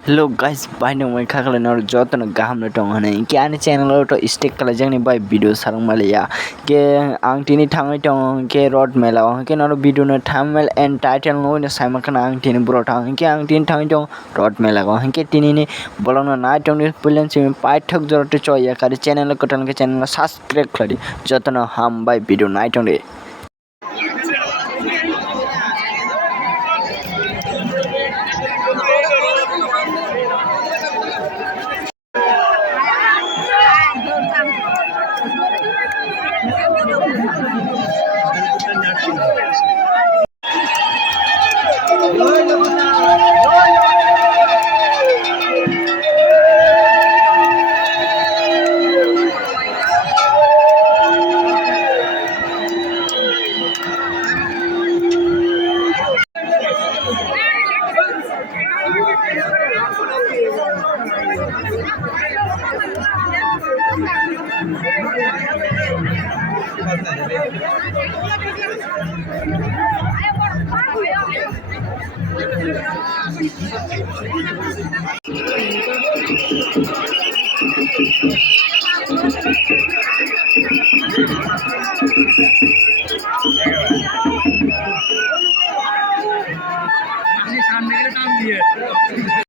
hello guys bye नों खाखले नर जतन गाहाम दं होने के आंनि चैनल तो स्टेक खालाय जोंनि बाय भिडिअ सारं मालिया के आं दिनै थाङै दं के रड मेलाव के नर video थाममेल end title no Saima खाना आं दिनै बर' थां के आं दिनै थाङै दं रड मेलाव के दिनैनि बलंनो नाय दं पुलन सिम पाइथक जरते चया खारि चैनल कटन के चैनल सब्सक्राइब खारि जतन हाम बाय भिडिअ नाय दं दे सामने के काम दिए